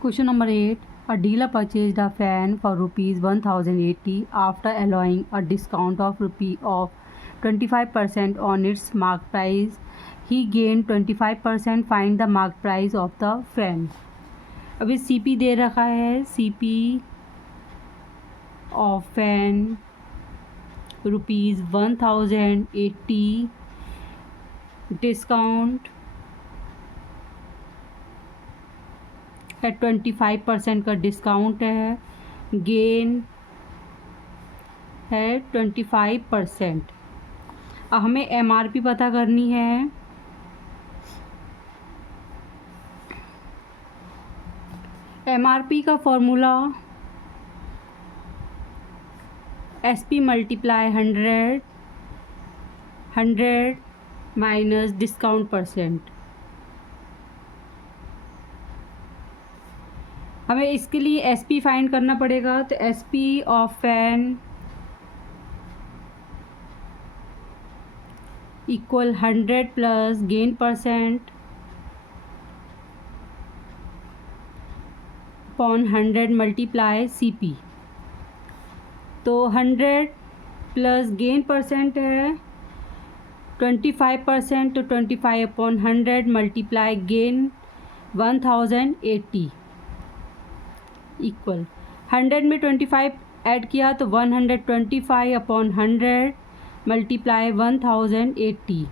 Question number 8. A dealer purchased a fan for rupees 1080 after allowing a discount of 25% on its market price. He gained 25%. Find the market price of the fan. अभी CP दे रखा है, CP of fan rupees 1080, discount है 25% का discount है, gain है 25%। अब हमें MRP पता करनी है। MRP का formula SP multiply 100 minus discount percent. हमें इसके लिए SP फाइंड करना पड़ेगा, तो SP of fan equal 100 plus gain percent upon 100 multiply CP। तो 100 प्लस गेन परसेंट है 25%, तो 25 अपॉन 100 मल्टीप्लाई गेन 1080 इक्वल 100 में 25 ऐड किया तो 125 अपॉन 100 मल्टीप्लाई 1080।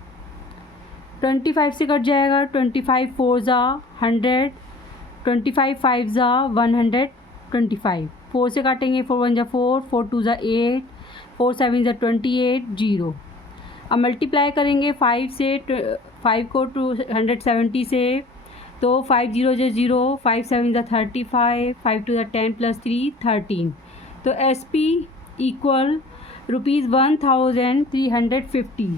25 से कट जाएगा, 25 4 ज़ा 100, 25 5 ज़ा 125। 4 से काटेंगे, 4 1 ज़ा 4, 4 2 ज़ा 8, 4 7 ज़ा 28, 0। अब मल्टीप्लाई करेंगे 5 से, 5 को 270 से, तो 5 0 ज़ा 0, 5 7 ज़ा 35, 5 2 ज़ा 10 प्लस 3 13। तो SP इक्वल रुपीज़ 1350।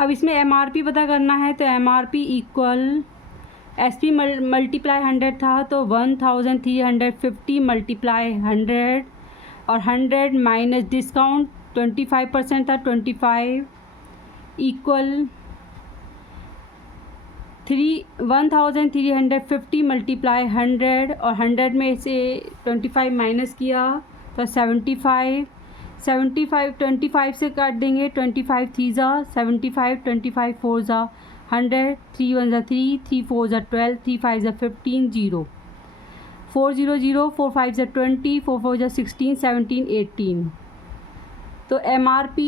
अब इसमें MRP पता करना है, तो MRP इक्वल SP मल्टीप्लाई 100 था, तो 1350 मल्टीप्लाई 100 और 100 माइनस डिस्काउंट 25% था, 25 इक्वल 1350 मल्टीप्लाई 100 और 100 में से 25 माइनस किया तो 75। 25 से काट देंगे, 25 3 ज़ा 75, 25 4 ज़ा 100, 3 1 ज़ा 3, 3 4 ज़ा 12, 3 5 ज़ा 15, 0 4 0 0, 4 5 ज़ा 20, 4 4 ज़ा 16, 17 18। तो MRP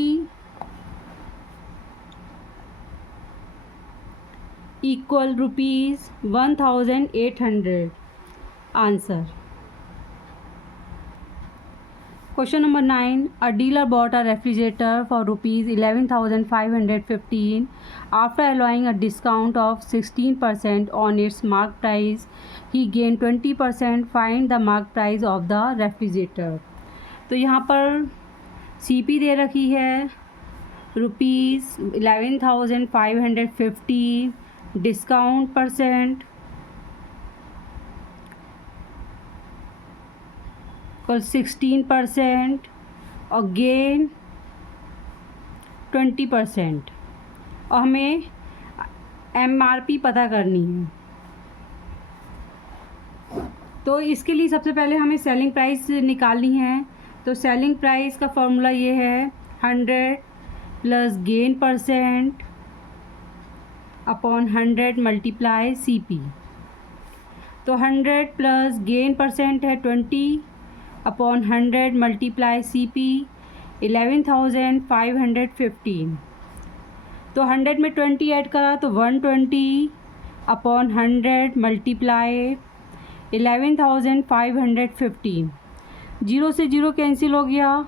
equal rupees 1800। Answer. Question number 9. A dealer bought a refrigerator for rupees 11,515 after allowing a discount of 16% on its market price. He gained 20%. Find the market price of the refrigerator. तो यहाँ पर CP दे रखी है rupees 11,550, discount percent कल 16% और gain 20%, और हमें MRP पता करनी है। तो इसके लिए सबसे पहले हमें सेलिंग प्राइस निकालनी है। तो सेलिंग प्राइस का फॉर्मूला ये है 100 plus gain percent upon 100 multiply CP। तो 100 प्लस गेन परसेंट है 20 अपॉन 100 मल्टीप्लाई CP 11,515। तो 100 में 20 ऐड करा तो 120 अपॉन 100 मल्टीप्लाई 11,515। 0 से 0 कैंसिल हो गया,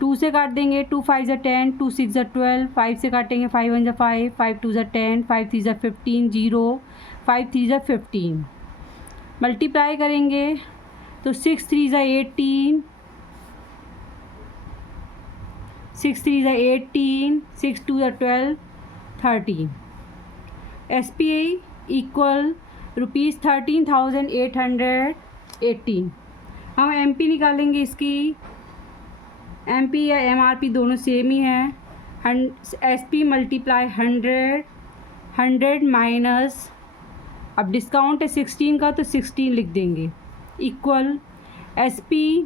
2 से काट देंगे, 2 5 ज़ा 10, 2 6 ज़ा 12, 5 से काटेंगे, 5 1 ज़ा 5, 5 2 ज़ा 10, 5 3 ज़ा 15, 0 5 3 ज़ा 15। मल्टीप्लाई करेंगे तो 6 3 ज़ा 18, 6 3 ज़ा 18, 6 2 ज़ा 12, 13। SP equal rupees 13,818। हम MP निकालेंगे इसकी। MP या MRP दोनों सेम ही हैं। SP मल्टीप्लाई 100 माइनस अब डिस्काउंट है 16 का तो 16 लिख देंगे, इक्वल SP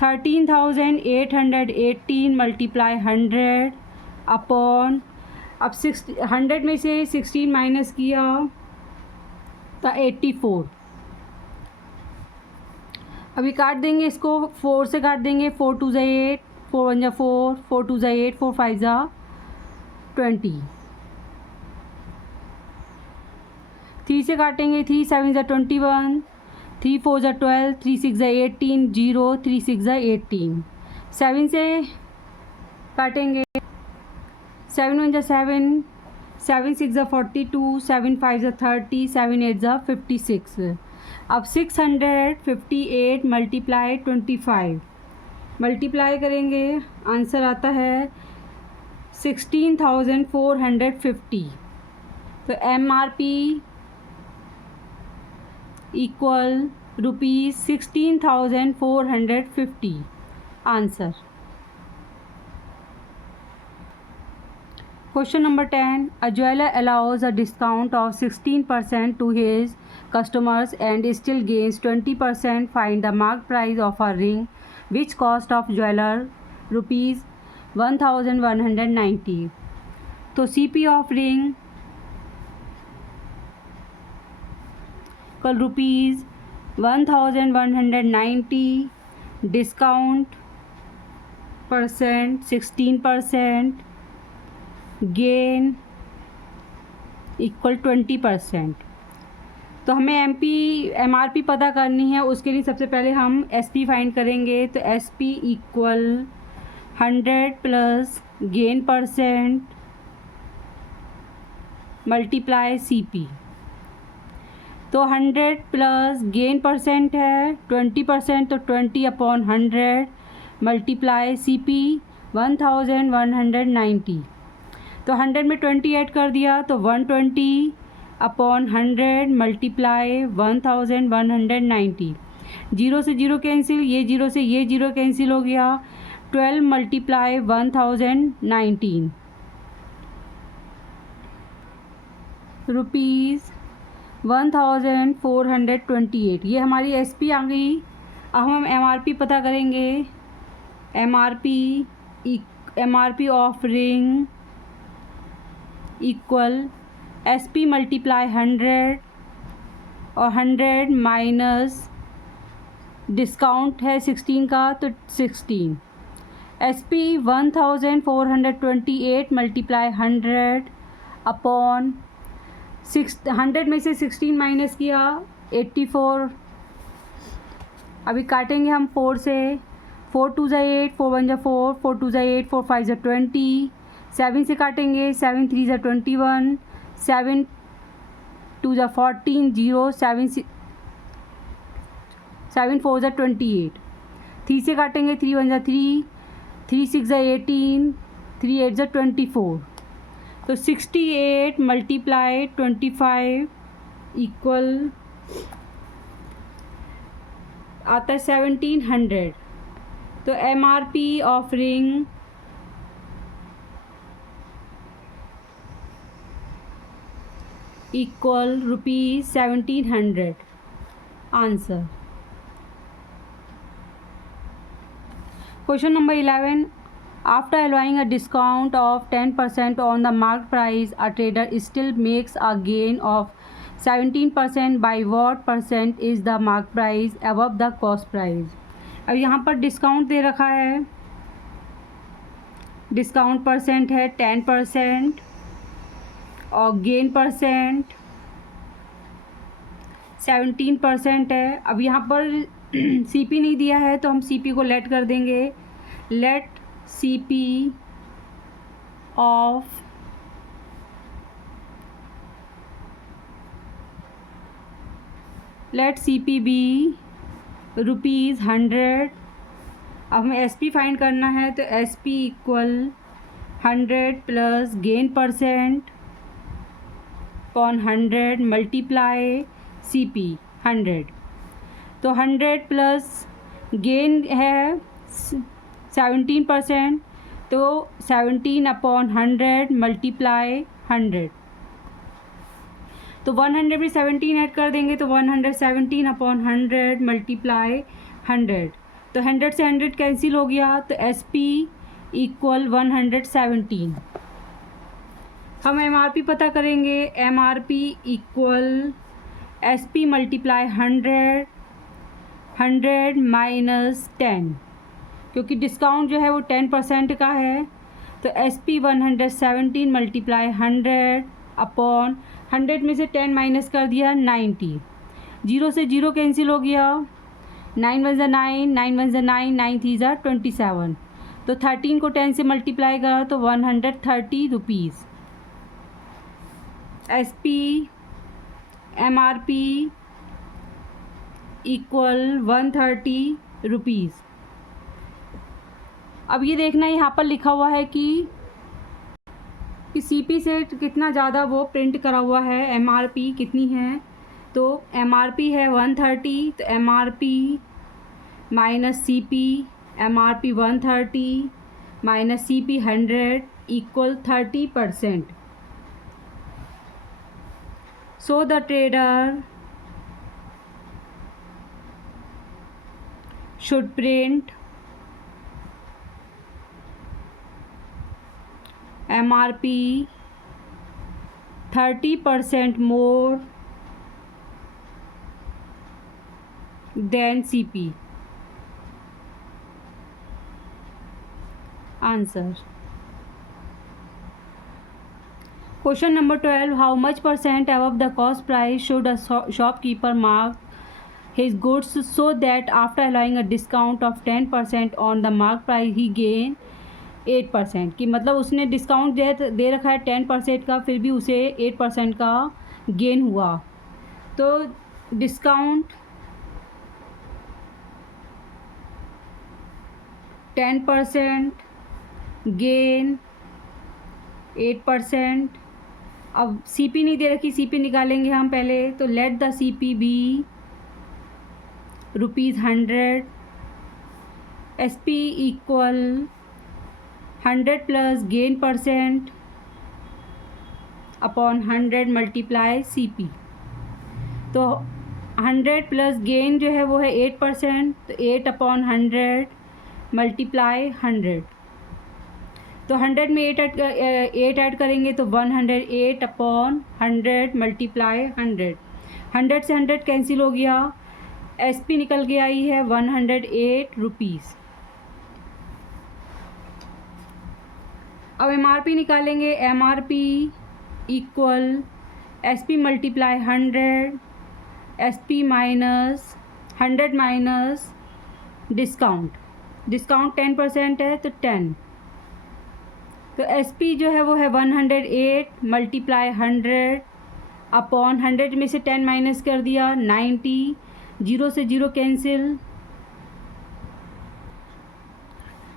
13,818 मल्टीप्लाई 100 अपॉन, अब 100 में से 16 माइनस किया तो 84। अभी काट देंगे इसको, 4 से काट देंगे, 4 2 ज़ा 8, 4 1 ज़ा 4, 4 2 ज़ा 8, 4 5 ज़ा 20। 3 से काटेंगे, 3 7 ज़ा 21, 3 4 ज़ा 12, 3 6 ज़ा 18, 0 3 6 ज़ा 18। 7 से काटेंगे, 7 1 ज़ा 7, 7 6 ज़ा 42, 7 5 ज़ा 30, 7 8 ज़ा 56। अब 658 मल्टीप्लाई 25 मल्टीप्लाई करेंगे, आंसर आता है 16,450। तो MRP equal ₹16,450 answer. Question number 10. A jeweler allows a discount of 16% to his customers and still gains 20%. Find the marked price of a ring which cost of jeweler ₹1,190. तो CP of ring कल ₹1,190, discount percent 16%, gain equal 20%। तो हमें MRP पता करनी है, उसके लिए सबसे पहले हम SP फाइंड करेंगे। तो SP equal 100 plus gain percent multiply CP। तो 100 प्लस गेन परसेंट है 20%, तो 20 अपॉन 100 मल्टीप्लाई CP 1190। तो 100 में 20 ऐड कर दिया तो 120 अपॉन 100 मल्टीप्लाई 1190। 0 से 0 कैंसिल, ये 0 से ये 0 कैंसिल हो गया, 12 मल्टीप्लाई 1019 ₹1428। ये हमारी SP आ गई। अब हम MRP पता करेंगे। MRP of ring equal SP multiply 100 और 100 माइनस डिस्काउंट है 16 का तो 16। SP 1428 मल्टीप्लाई 100 अपॉन 100 में से 16 माइनस किया 84। अभी काटेंगे हम 4 से, 4 2 ज़ा 8, 4 1 ज़ा 4, 4 2 ज़ा 8, 4 5 ज़ा 20। 7 से काटेंगे, 7 3 ज़ा 21, 7 2 ज़ा 14, 0 7 4 ज़ा 28। 3 से काटेंगे, 3 1 ज़ा 3, 3 6 ज़ा 18, 3 8 ज़ा 24। तो 68 मल्टीप्लाई 25 इक्वल आता है 1700। तो MRP of ring equal ₹1700 answer. Question number 11. After allowing a discount of 10% on the marked price, a trader still makes a gain of 17%. By what percent is the marked price above the cost price? अब यहाँ पर discount दे रखा है, discount percent है 10% और gain percent 17% है। अब यहाँ पर CP नहीं दिया है तो हम CP को लेट कर देंगे। Let CP of let CP be ₹100। अब हमें SP फाइंड करना है तो SP equal 100 plus gain percent upon 100 multiply CP 100। तो 100 प्लस गेन है 17%, तो 17 अपॉन 100 मल्टीप्लाई 100। तो 100 में 17 ऐड कर देंगे तो 117 अपॉन 100 मल्टीप्लाई 100, तो 100 से 100 कैंसिल हो गया, तो SP इक्वल 117। हम MRP पता करेंगे, MRP equal SP multiply 100 minus 10, क्योंकि डिस्काउंट जो है वो 10% का है, तो SP 117 मल्टीप्लाई 100 अपॉन 100 में से 10 माइनस कर दिया 90, 0 से 0 कैंसिल हो गया, 9 1 9, 9 1 9, 9 3 27, तो 13 को 10 से मल्टीप्लाई करा तो 130 rupees. SP MRP equal 130 rupees. अब ये देखना यहाँ पर लिखा हुआ है कि CP से कितना ज़्यादा वो प्रिंट करा हुआ है, MRP कितनी है, तो MRP है 130, तो MRP minus CP, MRP 130 minus CP 100 equal 30%। So the trader should print MRP 30% more than CP. Answer. Question number 12. How much percent above the cost price should a shopkeeper mark his goods so that after allowing a discount of 10% on the mark price he gain 8%? कि मतलब उसने discount दे रखा है 10% का, फिर भी उसे 8% का गेन हुआ, तो डिस्काउंट 10%, गेन 8%। अब CP नहीं दे रखी, CP निकालेंगे हम पहले, तो let the CP be ₹100, SP equal 100 plus gain percent upon 100 multiply CP, तो 100 प्लस गेन जो है वो है 8%, तो 8 अपॉन 100 मल्टीप्लाई 100, तो 100 में 8 ऐड करेंगे तो 108 अपॉन 100 मल्टीप्लाई 100, 100 से 100 कैंसिल हो गया, SP निकल के आई है 108 रुपीज़। अब MRP निकालेंगे, MRP equal SP multiply 100, SP minus 100 minus discount 10% है तो 10, तो SP जो है वो है 108 मल्टीप्लाई 100 अपॉन 100 में से 10 माइनस कर दिया 90, 0 से 0 कैंसिल,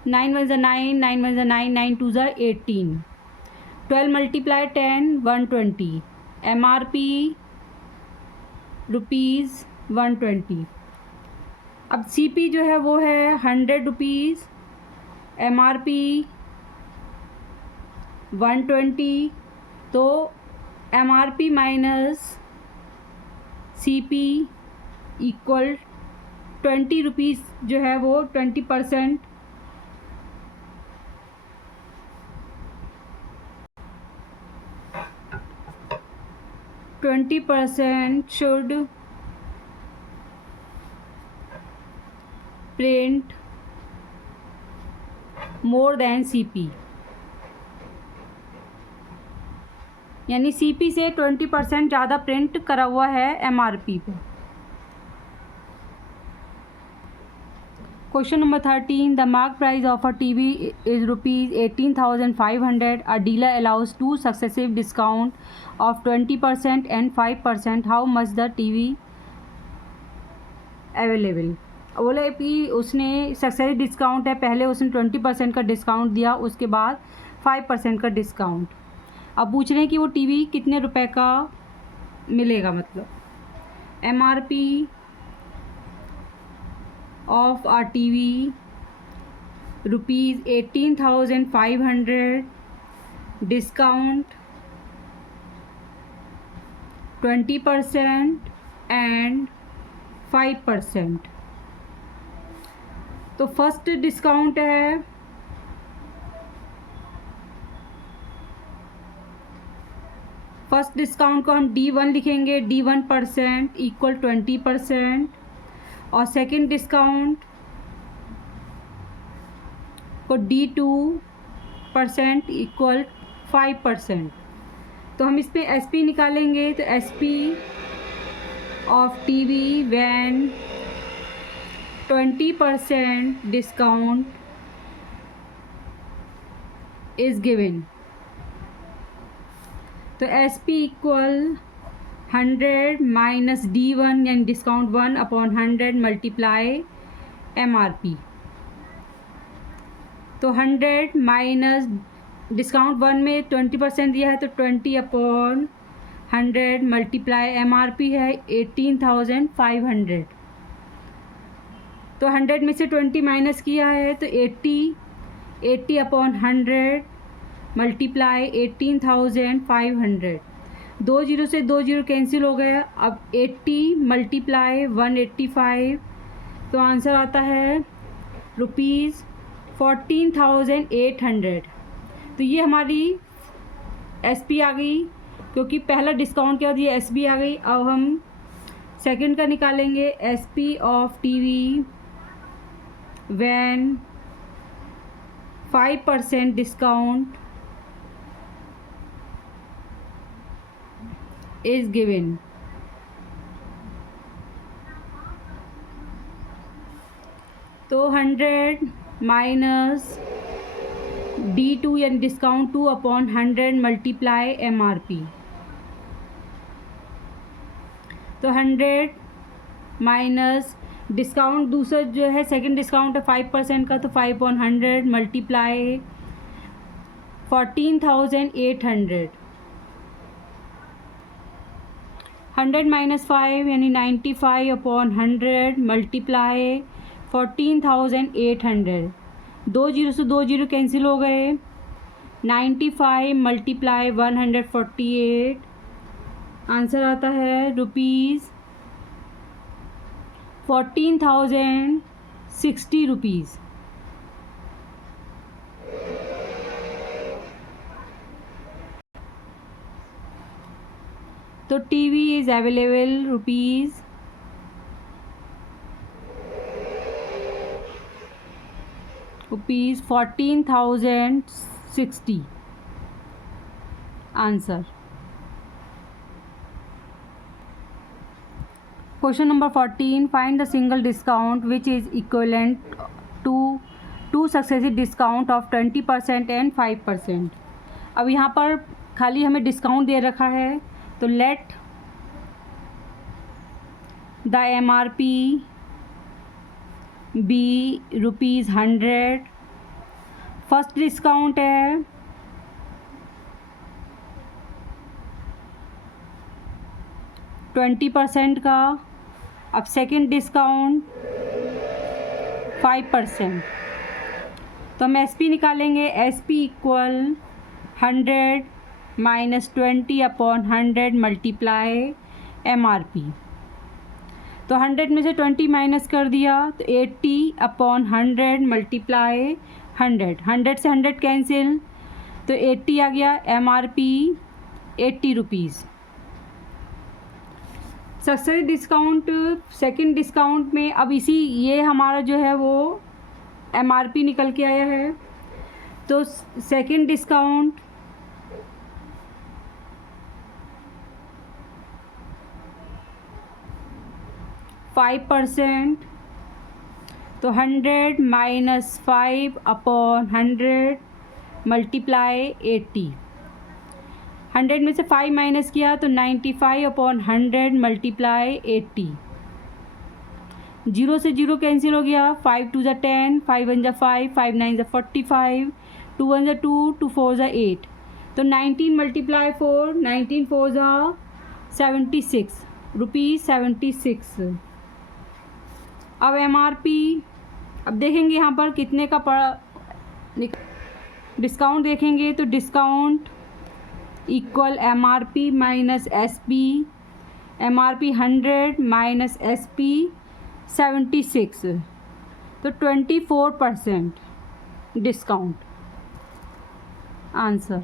9 1 9, 9 1 9, 9 2 18, 12 मल्टीप्लाई 10 120, MRP ₹120। अब CP जो है वो है 100 रुपीज़, MRP 120, तो MRP minus CP equal 20 rupees जो है वो 20%, should print more than CP, यानी CP से 20% ज़्यादा प्रिंट करा हुआ है MRP पे। Question number 13. The mark price of a TV is ₹18,500. A dealer allows two successive discount of 20% and 5%. How much the TV available? बोले कि उसने सक्सेसिव डिस्काउंट है, पहले उसने 20% का डिस्काउंट दिया, उसके बाद 5% का डिस्काउंट। अब पूछ रहे हैं कि वो टीवी कितने रुपए का मिलेगा, मतलब MRP of a TV ₹18,500, discount 20% and 5%। तो फर्स्ट डिस्काउंट है फर्स्ट डिस्काउंट को हम D1 लिखेंगे, D1% इक्वल 20%, और सेकंड डिस्काउंट को D2% इक्वल 5%। तो हम इस पर SP निकालेंगे, तो SP of TV when 20% discount is given. तो SP इक्वल 100 माइनस D1 यानी डिस्काउंट 1 अपॉन 100 मल्टीप्लाई MRP। तो 100 माइनस डिस्काउंट 1 में 20% दिया है, तो 20 अपॉन 100 मल्टीप्लाई MRP है 18,500। तो 100 में से 20 माइनस किया है, तो 80 अपॉन 100 मल्टीप्लाई 18,500। 2 जीरो से 2 जीरो कैंसिल हो गया। अब 80 मल्टीप्लाई 185, तो आंसर आता है ₹14,800। तो ये हमारी SP आ गई, क्योंकि पहला डिस्काउंट क्या दिया, SP आ गई। अब हम सेकंड का निकालेंगे, SP of TV when 5% discount is given। तो 100 माइनस D2 यानी डिस्काउंट 2 अपॉन 100 मल्टीप्लाई MRP। तो 100 माइनस डिस्काउंट दूसरा जो है सेकंड डिस्काउंट है 5% का, तो 5 अपॉन 100 मल्टीप्लाई 14,800। 100 माइनस 5 यानी 95 अपॉन 100 मल्टीप्लाई 14,800। 2 जीरो से 2 जीरो कैंसिल हो गए। 95 मल्टीप्लाई 148, आंसर आता है ₹14,060। तो TV is available rupees 14,060। Answer. Question number 14, find the single discount which is equivalent to two successive discount of 20% and 5%। अब यहाँ पर खाली हमें डिस्काउंट दे रखा है, तो let the MRP be ₹100। First discount है 20% का। अब सेकंड डिस्काउंट 5%। तो हम SP निकालेंगे, SP equal 100 minus 20 upon 100 multiply MRP। तो 100 में से 20 माइनस कर दिया, तो 80 अपॉन 100 मल्टीप्लाई 100 से 100 कैंसिल, तो 80 आ गया। MRP ₹80। Success discount second discount में अब ये हमारा जो है वो MRP निकल के आया है। तो सेकंड डिस्काउंट 5%। तो 100 माइनस 5 अपॉन 100 मल्टीप्लाई 80। 100 में से 5 माइनस किया, तो 95 अपॉन 100 मल्टीप्लाई 80। 0 से 0 कैंसिल हो गया। 5 2 ज़ा 10, 5 1 ज़ा 5, 5 9 ज़ा 45, 2 1 ज़ा 2, 2 4 ज़ा 8। तो 19 मल्टीप्लाई 4, 19 4 ज़ा 76, ₹76। अब MRP अब देखेंगे यहाँ पर कितने का डिस्काउंट देखेंगे, तो discount equal MRP minus SP MRP 100 minus SP 76, तो 24% डिस्काउंट आंसर।